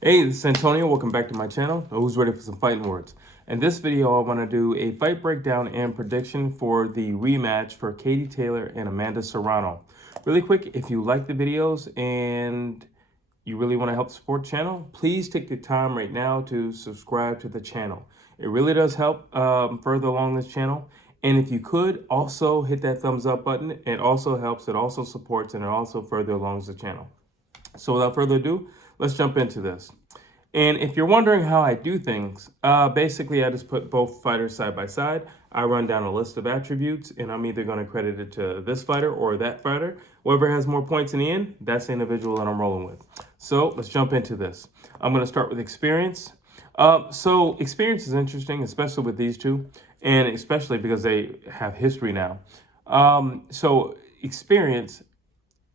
Hey, this is Antonio. Welcome back to my channel. Who's ready for some fighting words? In this video, I want to do a fight breakdown and prediction for the rematch for Katie Taylor and Amanda Serrano. Really quick, if you like the videos and you really want to help support the channel, please take the time right now to subscribe to the channel. It really does help further along this channel. And if you could, also hit that thumbs up button. It also helps, it also supports, and it also further alongs the channel. So without further ado, let's jump into this. And if you're wondering how I do things, basically I just put both fighters side by side. I run down a list of attributes, and I'm either going to credit it to this fighter or that fighter. Whoever has more points in the end, that's the individual that I'm rolling with. So let's jump into this. I'm going to start with experience. So experience is interesting, especially with these two, and especially because they have history now. So experience,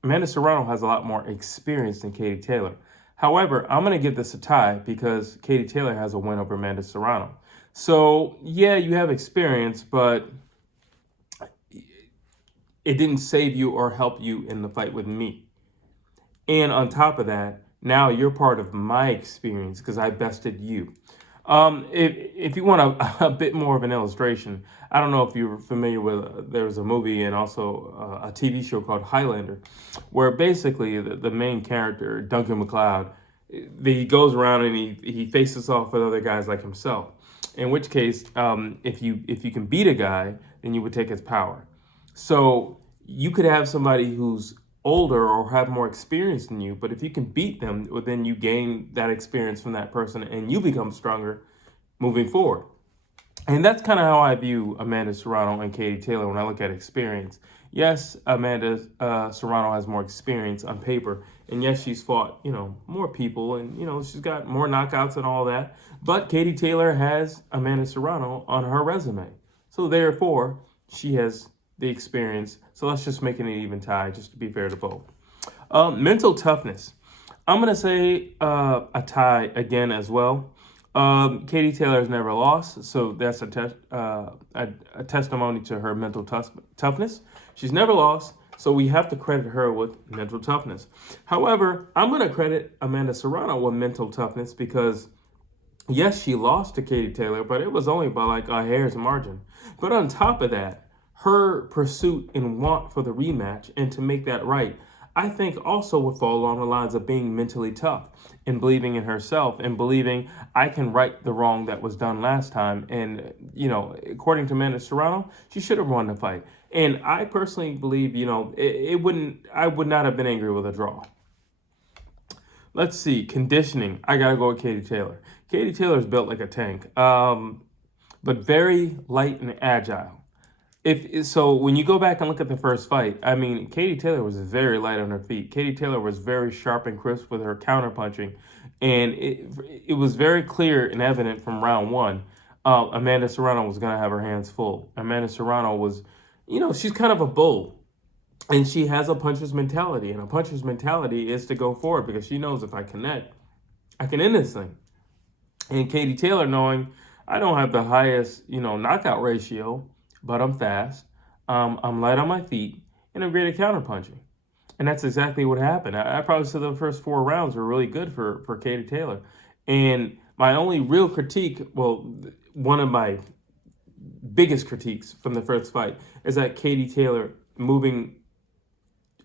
Amanda Serrano has a lot more experience than Katie Taylor. However, I'm going to give this a tie because Katie Taylor has a win over Amanda Serrano. So, yeah, you have experience, but it didn't save you or help you in the fight with me. And on top of that, now you're part of my experience because I bested you. If you want a bit more of an illustration, I don't know if you're familiar with, there was a movie and also a TV show called Highlander, where basically the main character, Duncan MacLeod, he goes around and he faces off with other guys like himself. In which case, if you can beat a guy, then you would take his power. So you could have somebody who's older or have more experience than you, but if you can beat them, well, then you gain that experience from that person and you become stronger moving forward. And that's kind of how I view Amanda Serrano and Katie Taylor when I look at experience. Yes, Amanda Serrano has more experience on paper, and yes, she's fought, more people, and, she's got more knockouts and all that, but Katie Taylor has Amanda Serrano on her resume. So therefore, she has the experience. So let's just make it an even tie, just to be fair to both. Mental toughness. I'm going to say a tie again as well. Katie Taylor has never lost, so that's a testimony to her mental toughness. She's never lost, so we have to credit her with mental toughness. However, I'm going to credit Amanda Serrano with mental toughness because, yes, she lost to Katie Taylor, but it was only by like a hair's margin. But on top of that, her pursuit and want for the rematch and to make that right, I think also would fall along the lines of being mentally tough and believing in herself and believing I can right the wrong that was done last time. And, according to Amanda Serrano, she should have won the fight. And I personally believe, I would not have been angry with a draw. Let's see, conditioning. I got to go with Katie Taylor. Katie Taylor's built like a tank, but very light and agile. So when you go back and look at the first fight, I mean, Katie Taylor was very light on her feet. Katie Taylor was very sharp and crisp with her counterpunching. And it was very clear and evident from round one, Amanda Serrano was going to have her hands full. Amanda Serrano was, she's kind of a bull. And she has a puncher's mentality. And a puncher's mentality is to go forward because she knows if I connect, I can end this thing. And Katie Taylor knowing I don't have the highest, knockout ratio, but I'm fast, I'm light on my feet, and I'm great at counterpunching. And that's exactly what happened. I probably said the first 4 rounds were really good for Katie Taylor. And my only real critique, one of my biggest critiques from the first fight is that Katie Taylor, moving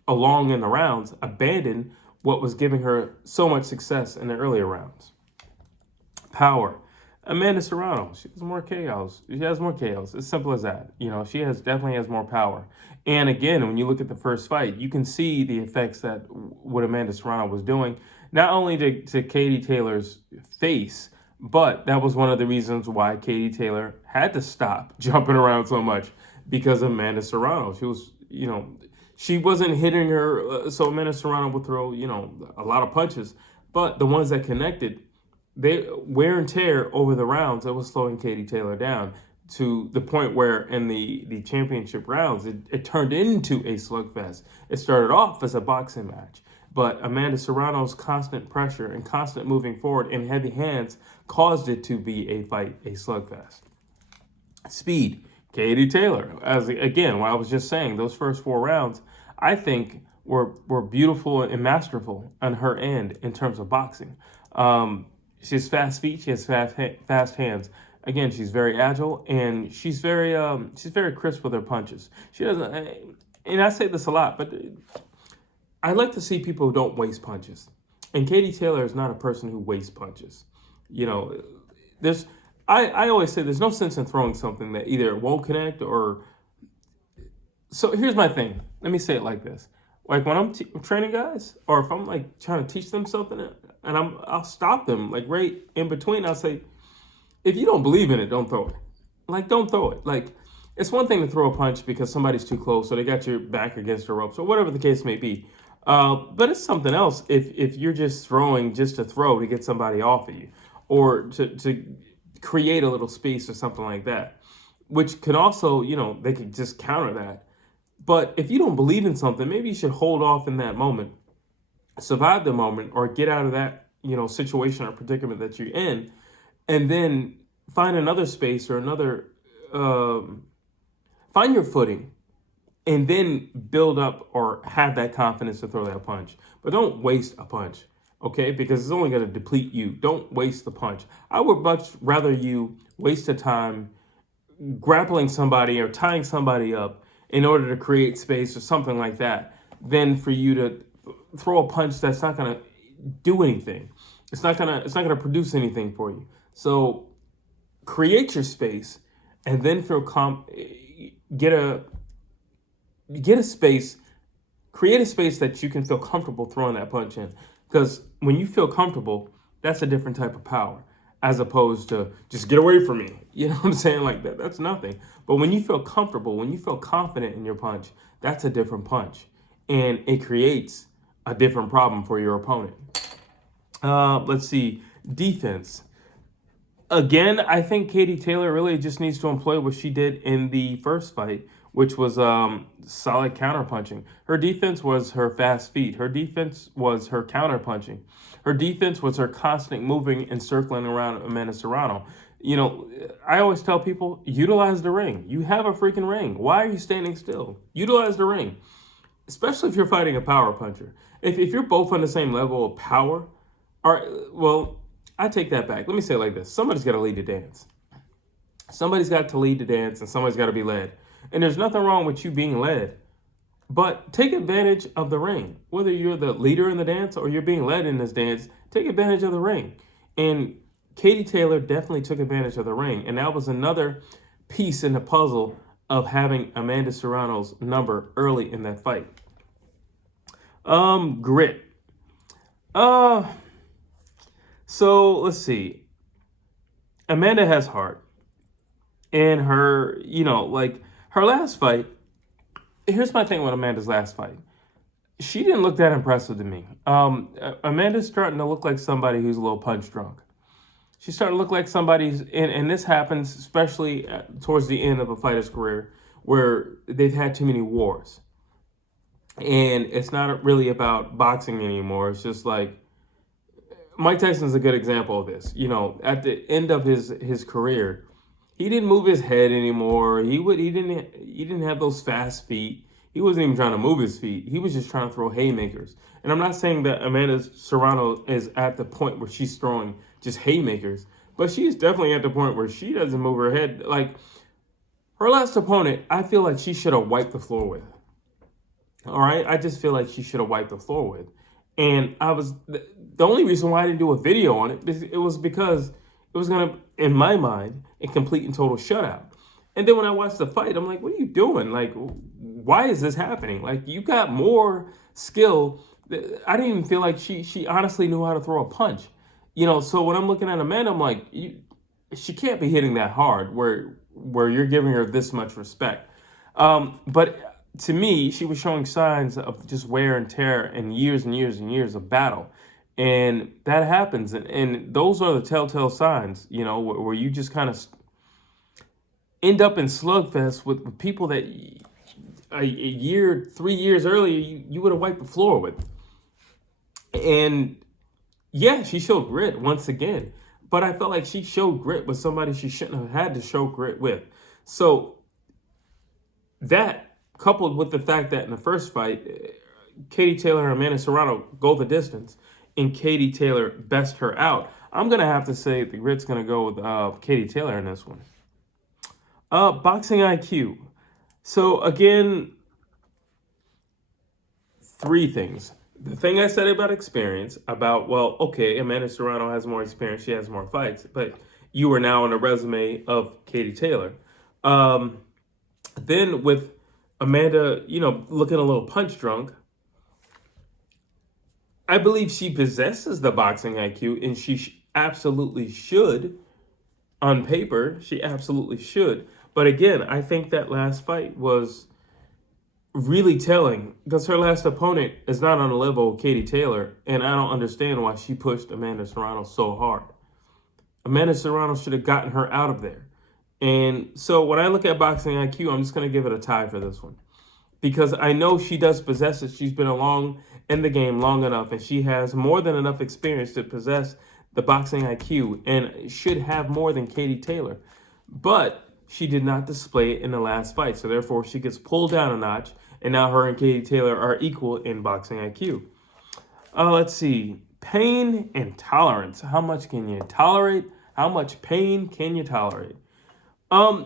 along in the rounds, abandoned what was giving her so much success in the earlier rounds. Power. Amanda Serrano, she has more KOs. She has more KOs. It's simple as that. She definitely has more power. And again, when you look at the first fight, you can see the effects that what Amanda Serrano was doing, not only to Katie Taylor's face, but that was one of the reasons why Katie Taylor had to stop jumping around so much because of Amanda Serrano. She was, she wasn't hitting her, so Amanda Serrano would throw, a lot of punches, but the ones that connected, they wear and tear over the rounds, that was slowing Katie Taylor down to the point where in the championship rounds, it turned into a slugfest. It started off as a boxing match, but Amanda Serrano's constant pressure and constant moving forward and heavy hands caused it to be a slugfest. Speed, Katie Taylor. Again, what I was just saying, those first 4 rounds, I think were beautiful and masterful on her end in terms of boxing. She has fast feet. She has fast hands. Again, she's very agile and she's very crisp with her punches. She doesn't, and I say this a lot, but I like to see people who don't waste punches. And Katie Taylor is not a person who wastes punches. You know, I always say there's no sense in throwing something that either it won't connect or. So here's my thing. Let me say it like this. Like when I'm training guys, or if I'm like trying to teach them something, and I'll stop them like right in between. I'll say, if you don't believe in it, don't throw it. Like, don't throw it. Like, it's one thing to throw a punch because somebody's too close or they got your back against the ropes or whatever the case may be. But it's something else if you're just throwing just to throw to get somebody off of you or to create a little space or something like that, which could also, they could just counter that. But if you don't believe in something, maybe you should hold off in that moment, survive the moment, or get out of that, situation or predicament that you're in, and then find another space or find your footing, and then build up or have that confidence to throw that punch. But don't waste a punch, okay? Because it's only going to deplete you. Don't waste the punch. I would much rather you waste the time grappling somebody or tying somebody up in order to create space or something like that than for you to throw a punch that's not going to do anything. It's not going to produce anything for you. So create your space and then get a space, create a space that you can feel comfortable throwing that punch in. Because when you feel comfortable, that's a different type of power as opposed to just get away from me. You know what I'm saying? Like that, that's nothing. But when you feel comfortable, when you feel confident in your punch, that's a different punch. And it creates a different problem for your opponent. Let's see. Defense. Again, I think Katie Taylor really just needs to employ what she did in the first fight, which was solid counterpunching. Her defense was her fast feet. Her defense was her counterpunching. Her defense was her constant moving and circling around Amanda Serrano. I always tell people, utilize the ring. You have a freaking ring. Why are you standing still? Utilize the ring, especially if you're fighting a power puncher. If you're both on the same level of power, I take that back. Let me say it like this. Somebody's got to lead the dance. Somebody's got to lead the dance and somebody's got to be led. And there's nothing wrong with you being led. But take advantage of the ring. Whether you're the leader in the dance or you're being led in this dance, take advantage of the ring. And Katie Taylor definitely took advantage of the ring. And that was another piece in the puzzle of having Amanda Serrano's number early in that fight. Grit. So let's see. Amanda has heart. And her, her last fight, here's my thing with Amanda's last fight. She didn't look that impressive to me. Amanda's starting to look like somebody who's a little punch drunk. She's starting to look like somebody's, and this happens especially towards the end of a fighter's career where they've had too many wars. And it's not really about boxing anymore. It's just like, Mike Tyson's a good example of this. At the end of his career, he didn't move his head anymore. He didn't have those fast feet. He wasn't even trying to move his feet. He was just trying to throw haymakers. And I'm not saying that Amanda Serrano is at the point where she's throwing just haymakers, but she's definitely at the point where she doesn't move her head. Like her last opponent, I feel like she should have wiped the floor with. All right, I just feel like she should have wiped the floor with. And the only reason why I didn't do a video on it was because it was gonna, in my mind, a complete and total shutout. And then when I watched the fight, I'm like, what are you doing? Like, why is this happening? Like, you got more skill. I didn't even feel like she honestly knew how to throw a punch. So when I'm looking at Amanda, I'm like, she can't be hitting that hard where you're giving her this much respect. But to me, she was showing signs of just wear and tear and years of battle. And that happens. And those are the telltale signs, where you just kind of end up in slugfest with people that a year, 3 years earlier, you would have wiped the floor with. And yeah, she showed grit once again. But I felt like she showed grit with somebody she shouldn't have had to show grit with. So that, coupled with the fact that in the first fight, Katie Taylor and Amanda Serrano go the distance and Katie Taylor best her out, I'm going to have to say the grid's going to go with Katie Taylor in this one. Boxing IQ. So again, three things. The thing I said about experience, about, well, okay, Amanda Serrano has more experience, she has more fights, but you are now on the resume of Katie Taylor. Then with Amanda, looking a little punch drunk, I believe she possesses the boxing IQ, and she absolutely should. On paper, she absolutely should. But again, I think that last fight was really telling because her last opponent is not on the level of Katie Taylor, and I don't understand why she pushed Amanda Serrano so hard. Amanda Serrano should have gotten her out of there. And so when I look at boxing IQ, I'm just going to give it a tie for this one because I know she does possess it. She's been along in the game long enough, and she has more than enough experience to possess the boxing IQ and should have more than Katie Taylor. But she did not display it in the last fight, so therefore she gets pulled down a notch, and now her and Katie Taylor are equal in boxing IQ. Let's see. Pain and tolerance. How much can you tolerate? How much pain can you tolerate?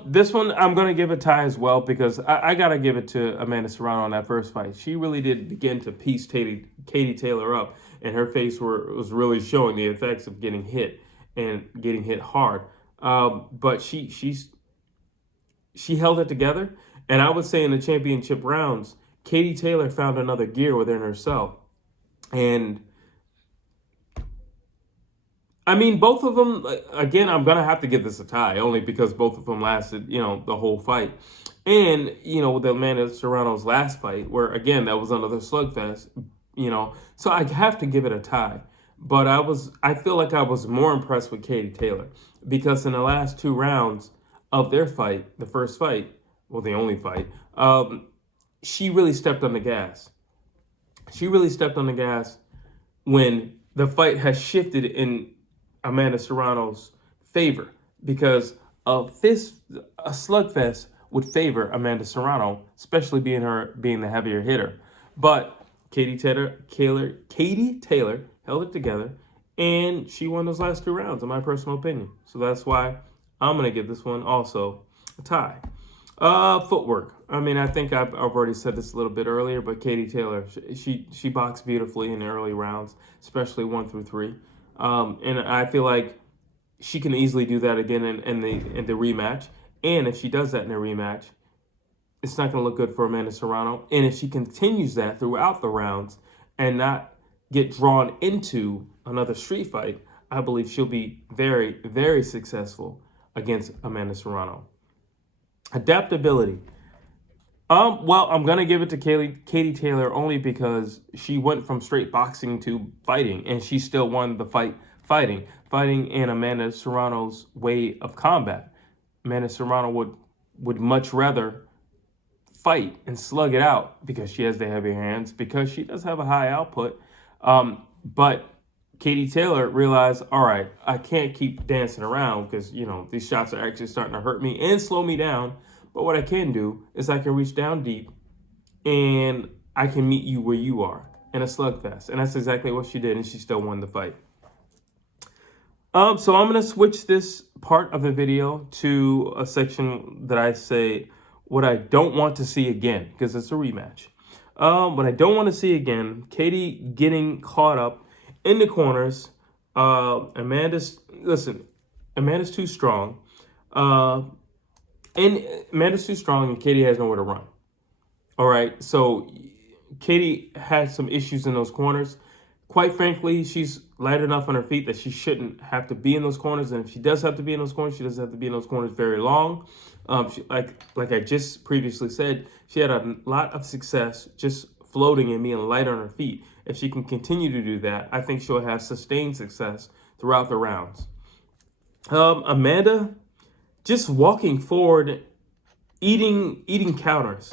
This one I'm going to give a tie as well because I got to give it to Amanda Serrano on that first fight. She really did begin to piece Katie Taylor up, and her face was really showing the effects of getting hit and getting hit hard. But she held it together, and I would say in the championship rounds, Katie Taylor found another gear within herself. And I mean, both of them, again, I'm going to have to give this a tie only because both of them lasted, the whole fight. And, with Amanda Serrano's last fight, where, again, that was another slugfest, so I have to give it a tie. But I feel like I was more impressed with Katie Taylor because in the last two rounds of their fight, the first fight, well, the only fight, she really stepped on the gas. She really stepped on the gas when the fight has shifted in Amanda Serrano's favor because a slugfest would favor Amanda Serrano, especially being the heavier hitter. But Katie Taylor held it together, and she won those last two rounds, in my personal opinion. So that's why I'm going to give this one also a tie. Footwork. I mean, I think I've already said this a little bit earlier, but Katie Taylor, she boxed beautifully in the early rounds, especially 1 through 3. And I feel like she can easily do that again in the rematch. And if she does that in the rematch, it's not going to look good for Amanda Serrano. And if she continues that throughout the rounds and not get drawn into another street fight, I believe she'll be very, very successful against Amanda Serrano. Adaptability. Well, I'm going to give it to Katie Taylor only because she went from straight boxing to fighting, and she still won the fight fighting in Amanda Serrano's way of combat. Amanda Serrano would much rather fight and slug it out because she has the heavy hands, because she does have a high output. But Katie Taylor realized, all right, I can't keep dancing around because, these shots are actually starting to hurt me and slow me down. But what I can do is I can reach down deep and I can meet you where you are in a slugfest. And that's exactly what she did, and she still won the fight. So I'm going to switch this part of the video to a section that I say what I don't want to see again, because it's a rematch. What I don't want to see again, Katie getting caught up in the corners. Amanda's too strong. And Amanda's too strong, and Katie has nowhere to run. All right, so Katie has some issues in those corners. Quite frankly, she's light enough on her feet that she shouldn't have to be in those corners. And if she does have to be in those corners, she doesn't have to be in those corners very long. Like I just previously said, she had a lot of success just floating and being light on her feet. If she can continue to do that, I think she'll have sustained success throughout the rounds. Amanda, just walking forward, eating counters.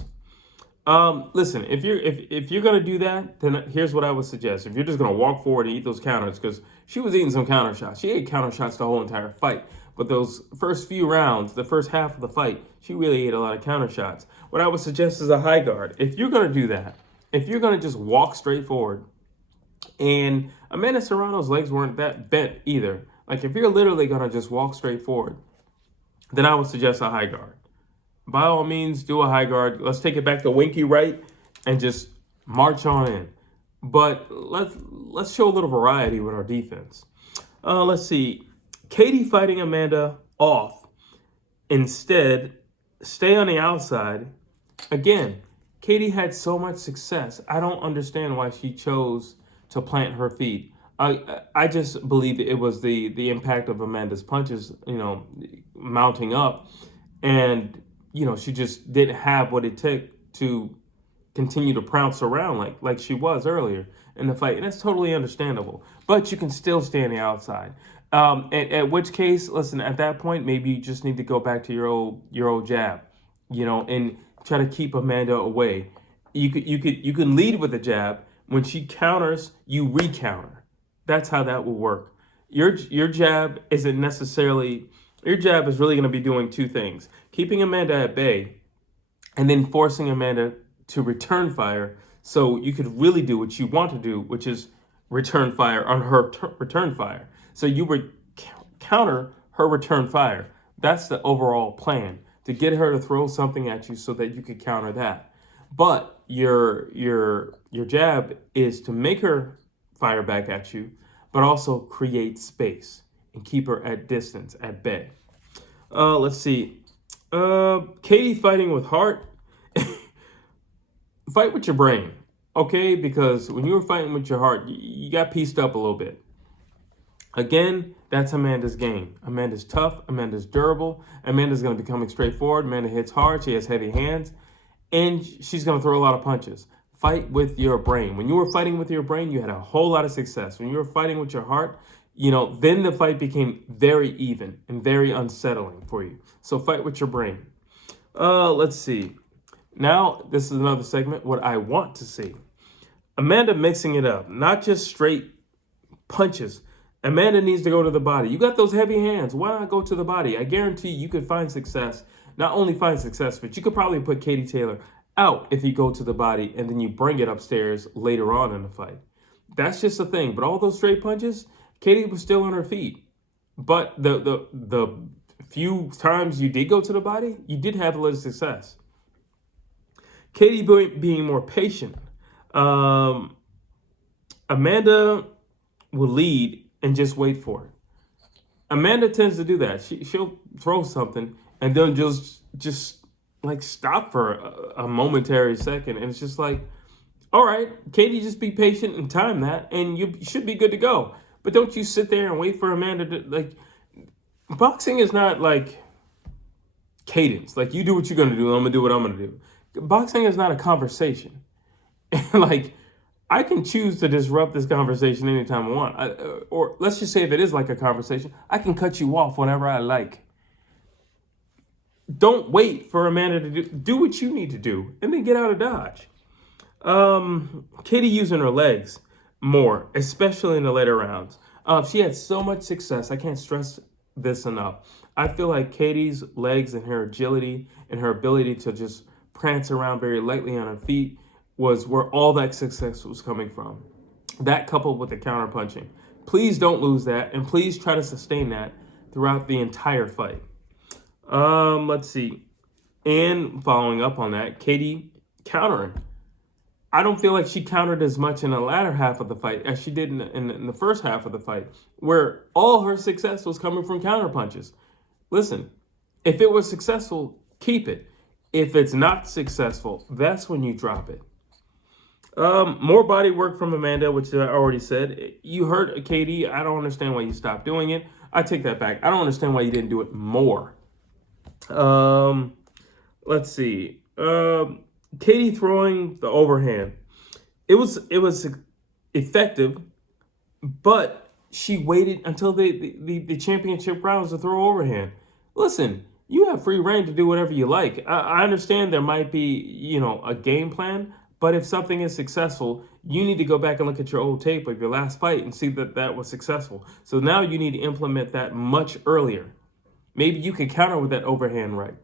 Listen, if you're gonna do that, then here's what I would suggest. If you're just gonna walk forward and eat those counters, because she was eating some counter shots. She ate counter shots the whole entire fight. But those first few rounds, the first half of the fight, she really ate a lot of counter shots. What I would suggest is a high guard. If you're gonna do that, if you're going to just walk straight forward, and Amanda Serrano's legs weren't that bent either. Like, if you're literally going to just walk straight forward, then I would suggest a high guard. By all means, do a high guard. Let's take it back to winky right and just march on in. But let's show a little variety with our defense. Let's see. Katie fighting Amanda off. Instead, stay on the outside. Again, Katie had so much success. I don't understand why she chose to plant her feet. I just believe it was the impact of Amanda's punches, mounting up. And, she just didn't have what it took to continue to prounce around like she was earlier in the fight. And that's totally understandable. But you can still stay on the outside. At which case, listen, at that point, maybe you just need to go back to your old jab, and try to keep Amanda away. You can lead with a jab. When she counters, you re-counter. That's how that will work. Your jab isn't necessarily, your jab is really going to be doing two things: keeping Amanda at bay, and then forcing Amanda to return fire, so you could really do what you want to do, which is return fire on her return fire. So you would counter her return fire. That's the overall plan, to get her to throw something at you so that you could counter that. But your jab is to make her fire back at you, but also create space and keep her at distance, at bay. Let's see. Katie fighting with heart. Fight with your brain, okay? Because when you were fighting with your heart, you got pieced up a little bit. Again, that's Amanda's game. Amanda's tough. Amanda's durable. Amanda's going to be coming straight forward. Amanda hits hard. She has heavy hands. And she's going to throw a lot of punches. Fight with your brain. When you were fighting with your brain, you had a whole lot of success. When you were fighting with your heart, then the fight became very even and very unsettling for you. So fight with your brain. Let's see. Now, this is another segment, what I want to see. Amanda mixing it up, not just straight punches. Amanda needs to go to the body. You got those heavy hands. Why not go to the body? I guarantee you could find success. Not only find success, but you could probably put Katie Taylor out if you go to the body and then you bring it upstairs later on in the fight. That's just a thing. But all those straight punches, Katie was still on her feet. But the few times you did go to the body, you did have a little success. Katie being more patient. Amanda will lead and just wait for it. Amanda tends to do that. She'll throw something and then just like stop for a momentary second. And it's just like, all right, Katie, just be patient and time that, and you should be good to go. But don't you sit there and wait for Amanda to, boxing is not like cadence. Like, you do what you're going to do, I'm going to do what I'm going to do. Boxing is not a conversation. I can choose to disrupt this conversation anytime I want. Or let's just say if it is like a conversation, I can cut you off whenever I like. Don't wait for Amanda to do what you need to do and then get out of Dodge. Katie using her legs more, especially in the later rounds. She had so much success. I can't stress this enough. I feel like Katie's legs and her agility and her ability to just prance around very lightly on her feet was where all that success was coming from. That coupled with the counter punching. Please don't lose that, and please try to sustain that throughout the entire fight. Let's see. And following up on that, Katie countering. I don't feel like she countered as much in the latter half of the fight as she did in the first half of the fight, where all her success was coming from counter punches. Listen, if it was successful, keep it. If it's not successful, that's when you drop it. More body work from Amanda, which I already said. You heard Katie. I don't understand why you stopped doing it. I take that back. I don't understand why you didn't do it more. Let's see. Katie throwing the overhand. It was effective, but she waited until the championship rounds to throw overhand. Listen, you have free reign to do whatever you like. I understand there might be, a game plan, but if something is successful, you need to go back and look at your old tape of your last fight and see that was successful. So now you need to implement that much earlier. Maybe you can counter with that overhand right.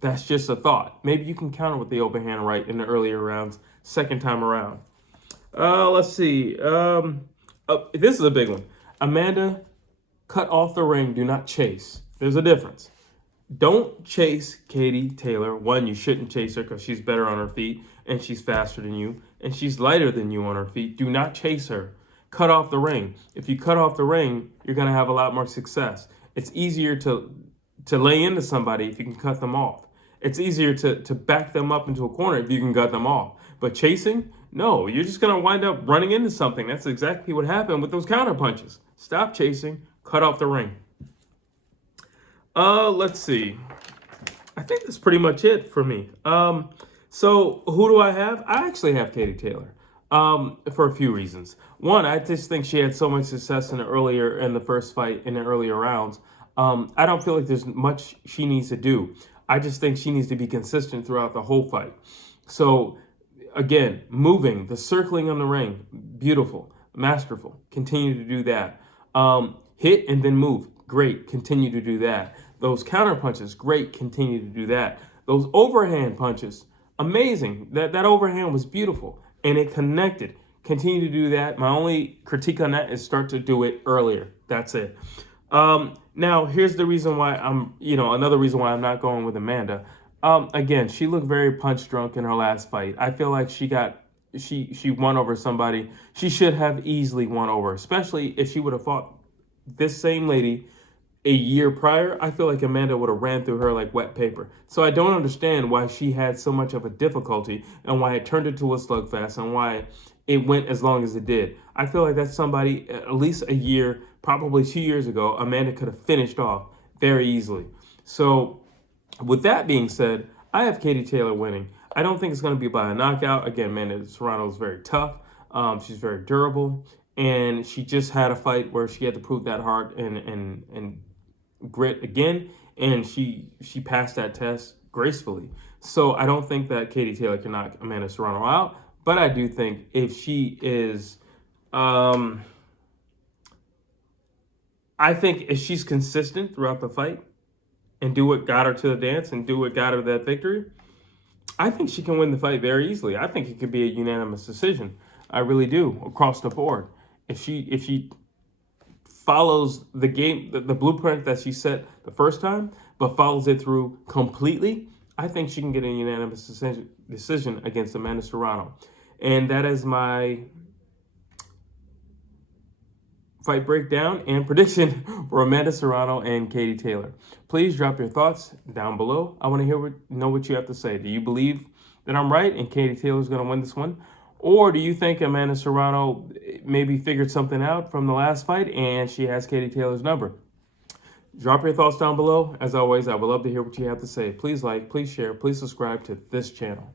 That's just a thought. Maybe you can counter with the overhand right in the earlier rounds second time around. Let's see. This is a big one. Amanda, cut off the ring. Do not chase. There's a difference. Don't chase Katie Taylor. One, you shouldn't chase her because she's better on her feet and she's faster than you and she's lighter than you on her feet. Do not chase her. Cut off the ring. If you cut off the ring, you're going to have a lot more success. It's easier to lay into somebody if you can cut them off. It's easier to back them up into a corner if you can cut them off. But chasing, no, you're just going to wind up running into something. That's exactly what happened with those counter punches. Stop chasing. Cut off the ring. Let's see. I think that's pretty much it for me. So who do I have? I actually have Katie Taylor. For a few reasons. One, I just think she had so much success in the first fight in the earlier rounds. I don't feel like there's much she needs to do. I just think she needs to be consistent throughout the whole fight. So again, moving, the circling on the ring, beautiful, masterful. Continue to do that. Hit and then move. Great. Continue to do that. Those counter punches, great. Continue to do that. Those overhand punches, amazing. That overhand was beautiful and it connected. Continue to do that. My only critique on that is start to do it earlier. That's it. Now here's the reason why another reason why I'm not going with Amanda. Again, she looked very punch drunk in her last fight. I feel like she won over somebody she should have easily won over, especially if she would have fought this same lady a year prior. I feel like Amanda would have ran through her like wet paper. So I don't understand why she had so much of a difficulty and why it turned into a slugfest and why it went as long as it did. I feel like that's somebody at least a year, probably 2 years ago, Amanda could have finished off very easily. So with that being said, I have Katie Taylor winning. I don't think it's going to be by a knockout. Again, Amanda Serrano is very tough. She's very durable. And she just had a fight where she had to prove that heart and grit again. And she passed that test gracefully. So I don't think that Katie Taylor can knock Amanda Serrano out. But I do think if she is, I think if she's consistent throughout the fight and do what got her to the dance and do what got her that victory, I think she can win the fight very easily. I think it could be a unanimous decision. I really do, across the board. If she follows the game, the blueprint that she set the first time, but follows it through completely, I think she can get a unanimous decision against Amanda Serrano. And that is my fight breakdown and prediction for Amanda Serrano and Katie Taylor. Please drop your thoughts down below. I want to know what you have to say. Do you believe that I'm right and Katie Taylor is going to win this one? Or do you think Amanda Serrano maybe figured something out from the last fight and she has Katie Taylor's number? Drop your thoughts down below. As always, I would love to hear what you have to say. Please like, please share, please subscribe to this channel.